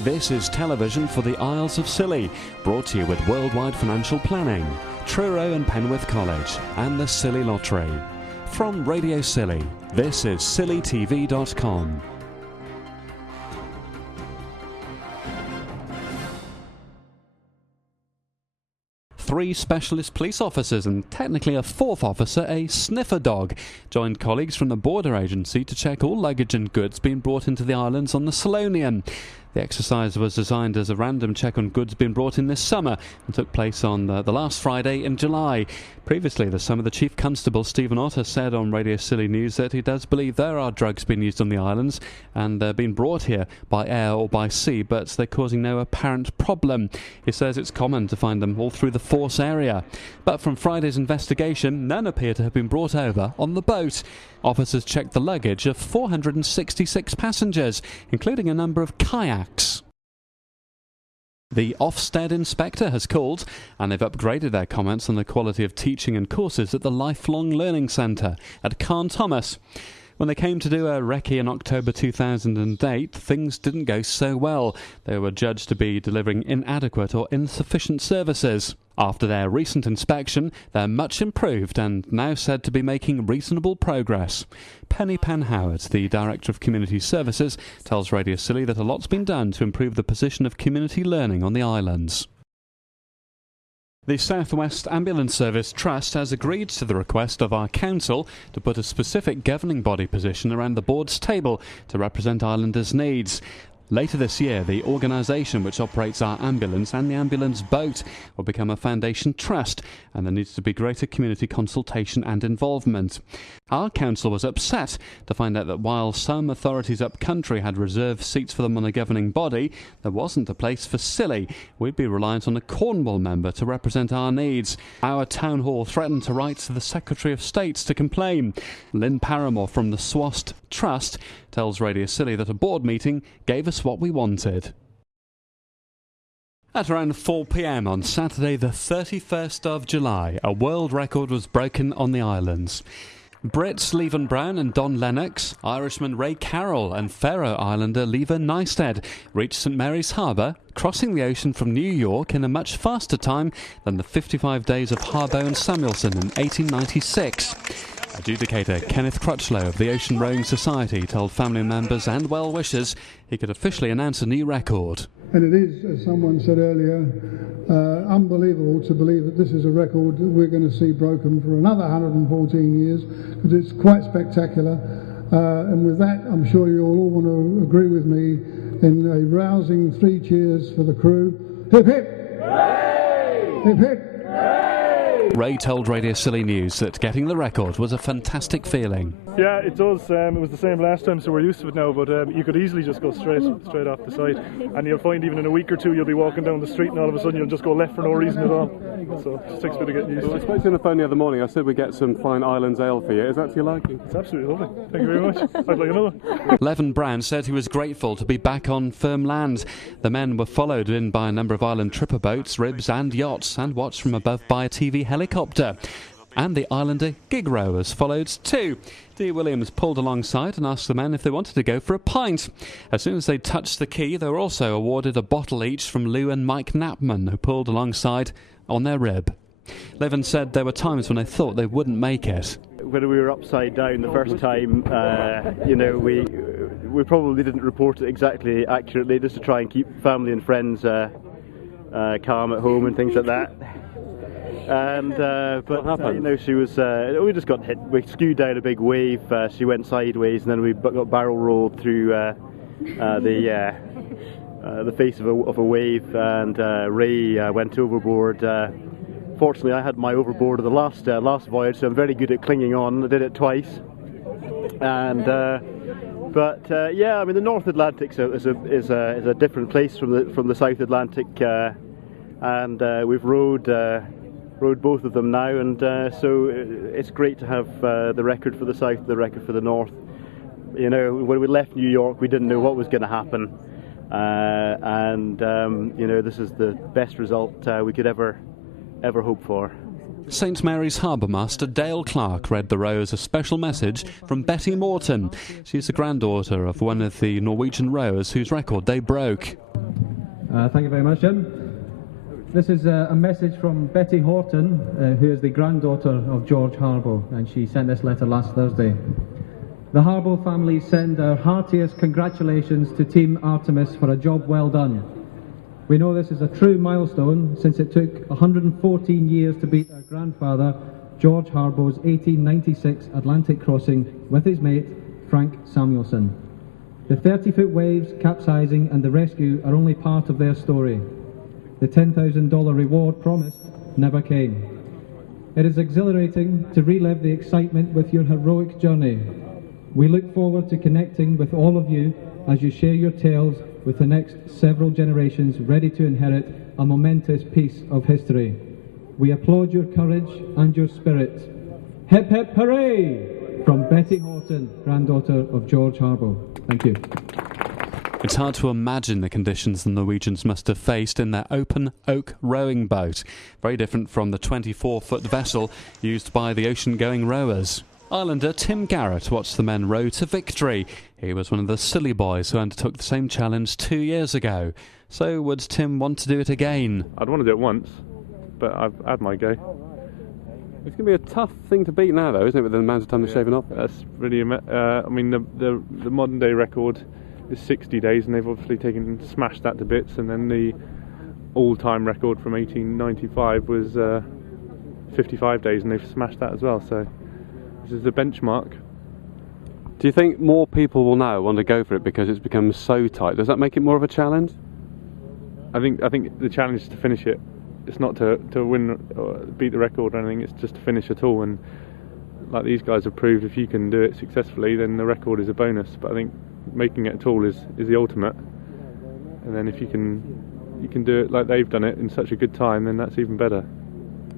This is television for the Isles of Scilly, brought to you with Worldwide Financial Planning, Truro and Penwith College, and the Scilly Lottery. From Radio Scilly, this is scillytv.com. Three specialist police officers and technically a fourth officer, a sniffer dog, joined colleagues from the border agency to check all luggage and goods being brought into the islands on the Scilonian. The exercise was designed as a random check on goods being brought in this summer and took place on the last Friday in July. Previously this summer, the Chief Constable, Stephen Otter, said on Radio Scilly News that he does believe there are drugs being used on the islands and they're being brought here by air or by sea, but they're causing no apparent problem. He says it's common to find them all through the Force area. But from Friday's investigation, none appear to have been brought over on the boat. Officers checked the luggage of 466 passengers, including a number of kayaks. The Ofsted inspector has called, and they've upgraded their comments on the quality of teaching and courses at the Lifelong Learning Centre at Carn Thomas. When they came to do a recce in October 2008, things didn't go so well. They were judged to be delivering inadequate or insufficient services. After their recent inspection, they're much improved and now said to be making reasonable progress. Penny Penhoward, the Director of Community Services, tells Radio Scilly that a lot's been done to improve the position of community learning on the islands. The South West Ambulance Service Trust has agreed to the request of our council to put a specific governing body position around the board's table to represent islanders' needs. Later this year, the organisation which operates our ambulance and the ambulance boat will become a foundation trust, and there needs to be greater community consultation and involvement. Our council was upset to find out that while some authorities up country had reserved seats for them on the governing body, there wasn't a place for Scilly. We'd be reliant on a Cornwall member to represent our needs. Our town hall threatened to write to the Secretary of State to complain. Lynn Paramore from the SWAST Trust tells Radio Scilly that a board meeting gave us what we wanted. At around 4 p.m. on Saturday the 31st of July, a world record was broken on the islands. Brits Levan Brown and Don Lennox, Irishman Ray Carroll and Faroe Islander Leva Nystad reached St Mary's Harbour, crossing the ocean from New York in a much faster time than the 55 days of Harbour and Samuelson in 1896. Adjudicator Kenneth Crutchlow of the Ocean Rowing Society told family members and well-wishers he could officially announce a new record. And it is, as someone said earlier, unbelievable to believe that this is a record that we're going to see broken for another 114 years, because it's quite spectacular. And with that, I'm sure you all want to agree with me in a rousing 3 cheers for the crew. Hip hip! Hooray! Hip hip! Ray told Radio Scilly News that getting the record was a fantastic feeling. Yeah, it does. It was the same last time, so we're used to it now, but you could easily just go straight off the side. And you'll find even in a week or two you'll be walking down the street and all of a sudden you'll just go left for no reason at all. So it just takes a bit of getting used to. Well, I spoke to you on the phone the other morning. I said we'd get some fine islands ale for you. Is that to your liking? It's absolutely lovely. Thank you very much. I'd like another. Levan Brown said he was grateful to be back on firm land. The men were followed in by a number of island tripper boats, ribs and yachts, and watched from above by a TV helicopter. And the Islander gig rowers followed too. Dee Williams pulled alongside and asked the men if they wanted to go for a pint. As soon as they touched the quay, they were also awarded a bottle each from Lou and Mike Knapman, who pulled alongside on their rib. Levan said there were times when they thought they wouldn't make it. When we were upside down the first time, we probably didn't report it exactly accurately, just to try and keep family and friends calm at home and things like that. And she was. We just got hit. We skewed down a big wave. She went sideways, and then we got barrel rolled through the face of a wave. And Ray went overboard. Fortunately, I had my overboard of the last voyage, so I'm very good at clinging on. I did it twice. And the North Atlantic is a different place from the South Atlantic, and we've rowed both of them now, and so it's great to have the record for the South, the record for the North. You know, when we left New York, we didn't know what was going to happen, this is the best result we could ever hope for. St Mary's Harbour Master Dale Clark read the row as a special message from Betty Morton. She's the granddaughter of one of the Norwegian rowers whose record they broke. Thank you very much, Jim. This is a message from Betty Horton, who is the granddaughter of George Harbaugh, and she sent this letter last Thursday. The Harbaugh family send our heartiest congratulations to Team Artemis for a job well done. We know this is a true milestone since it took 114 years to beat our grandfather, George Harbaugh's 1896 Atlantic crossing with his mate, Frank Samuelson. The 30-foot waves, capsizing and the rescue are only part of their story. The $10,000 reward promised never came. It is exhilarating to relive the excitement with your heroic journey. We look forward to connecting with all of you as you share your tales with the next several generations ready to inherit a momentous piece of history. We applaud your courage and your spirit. Hip hip hooray! From Betty Horton, granddaughter of George Harbaugh. Thank you. It's hard to imagine the conditions the Norwegians must have faced in their open oak rowing boat. Very different from the 24-foot vessel used by the ocean-going rowers. Islander Tim Garrett watched the men row to victory. He was one of the Scilly boys who undertook the same challenge 2 years ago. So would Tim want to do it again? I'd want to do it once, but I've had my go. It's going to be a tough thing to beat now, though, isn't it, with the amount of time they're shaving off? That's really, I mean, the modern day record is 60 days, and they've obviously smashed that to bits, and then the all-time record from 1895 was 55 days, and they've smashed that as well, so this is the benchmark. Do you think more people will now want to go for it because it's become so tight? Does that make it more of a challenge? I think the challenge is to finish it. It's not to win or beat the record or anything, it's just to finish at all, and like these guys have proved, if you can do it successfully then the record is a bonus, but I think making it at all is the ultimate, and then if you can do it like they've done it in such a good time, then that's even better.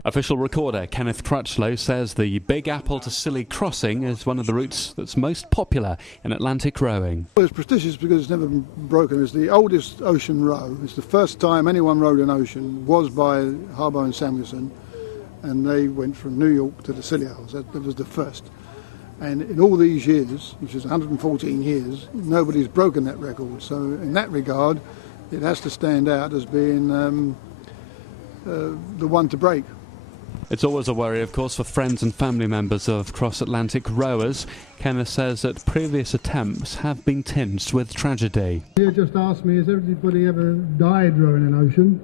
Official recorder Kenneth Crutchlow says the Big Apple to Scilly crossing is one of the routes that's most popular in Atlantic rowing. Well, it's prestigious because it's never been broken. It's the oldest ocean row. It's the first time anyone rowed an ocean was by Harbaugh and Samuelson, and they went from New York to the Scilly Isles. That was the first. And in all these years, which is 114 years, nobody's broken that record. So in that regard, it has to stand out as being the one to break. It's always a worry, of course, for friends and family members of cross-Atlantic rowers. Kenneth says that previous attempts have been tinged with tragedy. You just asked me, has everybody ever died rowing an ocean?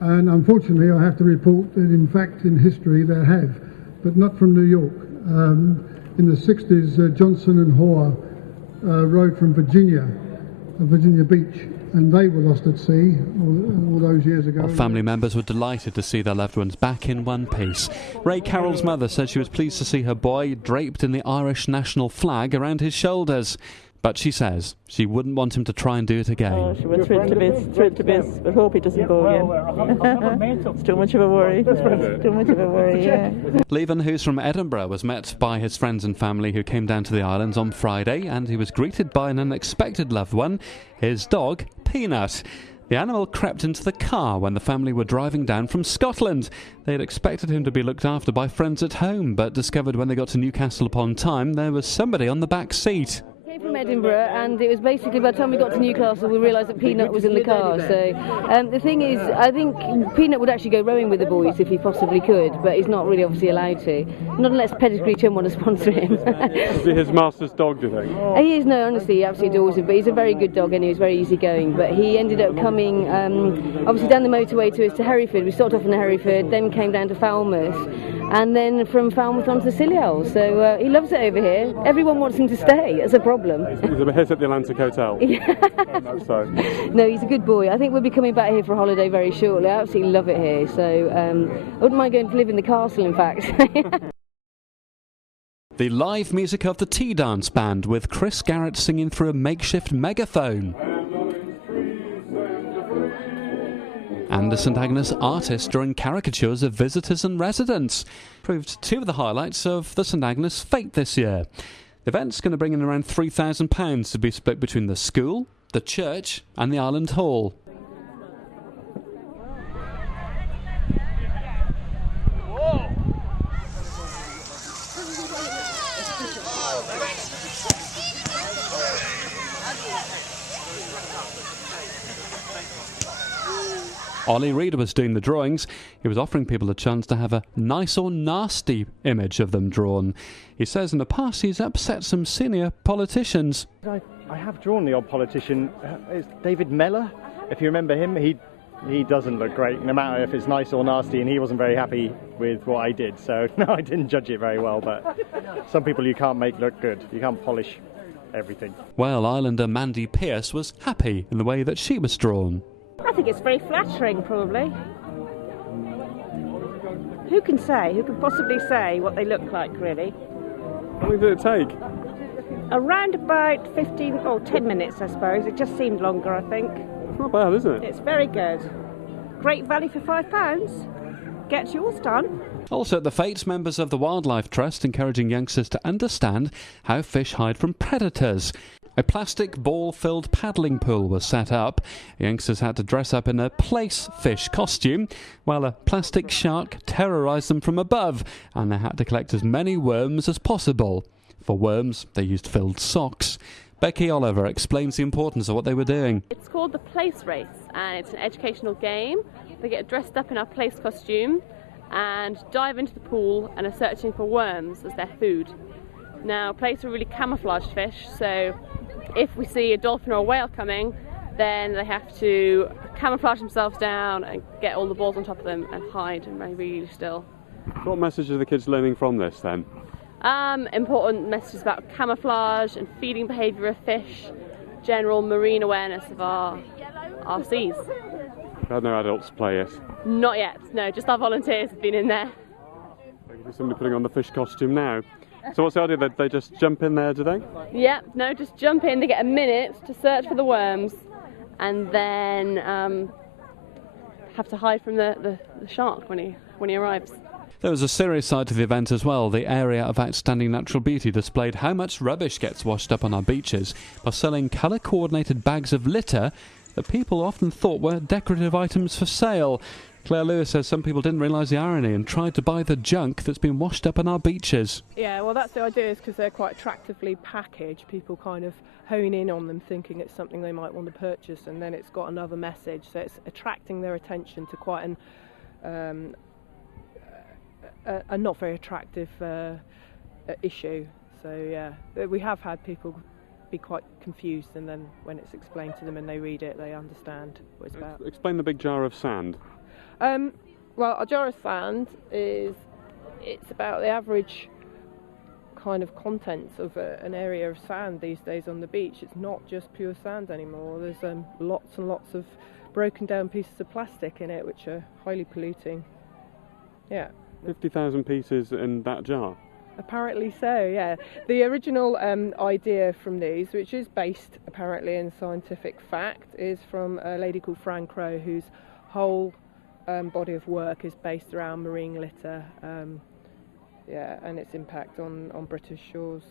And unfortunately, I have to report that, in fact, in history, there have, but not from New York. In the 60s, Johnson and Hoare rowed from Virginia Beach, and they were lost at sea all those years ago. Well, family members were delighted to see their loved ones back in one piece. Ray Carroll's mother said she was pleased to see her boy draped in the Irish national flag around his shoulders. But she says she wouldn't want him to try and do it again. Oh, she was thrilled to bits, but hope he doesn't go again. It's too much of a worry. It's too much of a worry, yeah. Leven, who's from Edinburgh, was met by his friends and family who came down to the islands on Friday, and he was greeted by an unexpected loved one, his dog, Peanut. The animal crept into the car when the family were driving down from Scotland. They had expected him to be looked after by friends at home, but discovered when they got to Newcastle upon Tyne there was somebody on the back seat. Came from Edinburgh, and it was basically by the time we got to Newcastle we realised that Peanut was in the car. So the thing is, I think Peanut would actually go rowing with the boys if he possibly could, but he's not really obviously allowed to. Not unless Pedigree Tim want to sponsor him. Is he his master's dog, do you think? He is, no, honestly, he absolutely adores him, but he's a very good dog and he was very easygoing. But he ended up coming, obviously down the motorway to Hereford. We started off in Hereford, then came down to Falmouth, and then from Falmouth on to Scilly Isles. So he loves it over here. Everyone wants him to stay. It's a problem. He's a hit at the Atlantic Hotel. No, he's a good boy. I think we'll be coming back here for a holiday very shortly. I absolutely love it here. So I wouldn't mind going to live in the castle, in fact. The live music of the Tea Dance Band with Chris Garrett singing through a makeshift megaphone. And the St Agnes artist drawing caricatures of visitors and residents. Proved two of the highlights of the St Agnes fete this year. The event's going to bring in around £3,000 to be split between the school, the church and the Island Hall. Ollie Reed was doing the drawings. He was offering people a chance to have a nice or nasty image of them drawn. He says in the past he's upset some senior politicians. I have drawn the odd politician. It's David Mellor. If you remember him, he doesn't look great, no matter if it's nice or nasty, and he wasn't very happy with what I did. So, no, I didn't judge it very well, but some people you can't make look good. You can't polish everything. Well, Islander Mandy Pearce was happy in the way that she was drawn. I think it's very flattering, probably. Who can say? Who could possibly say what they look like, really? How long did it take? Around about 15 or 10 minutes, I suppose. It just seemed longer, I think. It's not bad, is it? It's very good. Great value for £5. Get yours done. Also at the Fates, members of the Wildlife Trust encouraging youngsters to understand how fish hide from predators. A plastic ball-filled paddling pool was set up. Youngsters had to dress up in a place fish costume, while a plastic shark terrorised them from above, and they had to collect as many worms as possible. For worms, they used filled socks. Becky Oliver explains the importance of what they were doing. It's called the place race, and it's an educational game. They get dressed up in our place costume and dive into the pool and are searching for worms as their food. Now, plaice are really camouflaged fish, so if we see a dolphin or a whale coming, then they have to camouflage themselves down and get all the balls on top of them and hide and remain really still. What message are the kids learning from this then? Important messages about camouflage and feeding behaviour of fish, general marine awareness of our seas. Had no adults play it? Not yet, no, just our volunteers have been in there. There's somebody putting on the fish costume now. So what's the idea? They just jump in there, do they? Yeah, no, just jump in, they get a minute to search for the worms and then have to hide from the shark when he arrives. There was a serious side to the event as well. The area of outstanding natural beauty displayed how much rubbish gets washed up on our beaches by selling colour-coordinated bags of litter that people often thought were decorative items for sale. Claire Lewis says some people didn't realise the irony and tried to buy the junk that's been washed up on our beaches. Yeah, well, that's the idea, is because they're quite attractively packaged. People kind of hone in on them thinking it's something they might want to purchase, and then it's got another message. So it's attracting their attention to quite a not very attractive issue. So yeah, we have had people be quite confused, and then when it's explained to them and they read it, they understand what it's about. Explain the big jar of sand. Well, a jar of sand it's about the average kind of contents of an area of sand these days on the beach. It's not just pure sand anymore. There's lots and lots of broken down pieces of plastic in it, which are highly polluting. Yeah. 50,000 pieces in that jar? Apparently so, yeah. The original idea from these, which is based apparently in scientific fact, is from a lady called Fran Crowe, whose whole body of work is based around marine litter, and its impact on British shores.